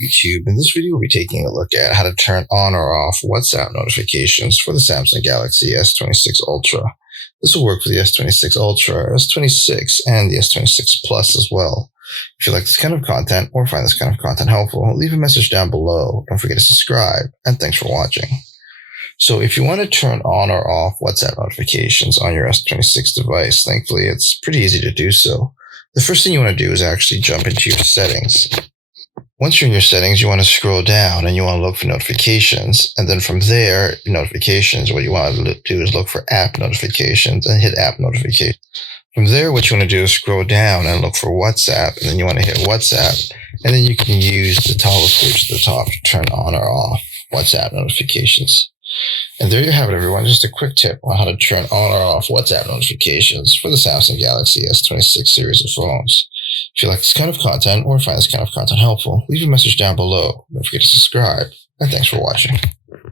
YouTube. In this video, we'll be taking a look at how to turn on or off WhatsApp notifications for the Samsung Galaxy S26 Ultra. This will work for the S26 Ultra, S26, and the S26 Plus as well. If you like this kind of content or find this kind of content helpful, leave a message down below. Don't forget to subscribe, and thanks for watching. So if you want to turn on or off WhatsApp notifications on your S26 device, thankfully it's pretty easy to do so. The first thing you want to do is actually jump into your settings. Once you're in your settings, you want to scroll down and you want to look for notifications. And then from there, notifications, what you want to do is look for app notifications and hit app notifications. From there, what you want to do is scroll down and look for WhatsApp. And then you want to hit WhatsApp. And then you can use the toggle switch at the top to turn on or off WhatsApp notifications. And there you have it, everyone. Just a quick tip on how to turn on or off WhatsApp notifications for the Samsung Galaxy S26 series of phones. If you like this kind of content or find this kind of content helpful, leave a message down below. Don't forget to subscribe, and thanks for watching.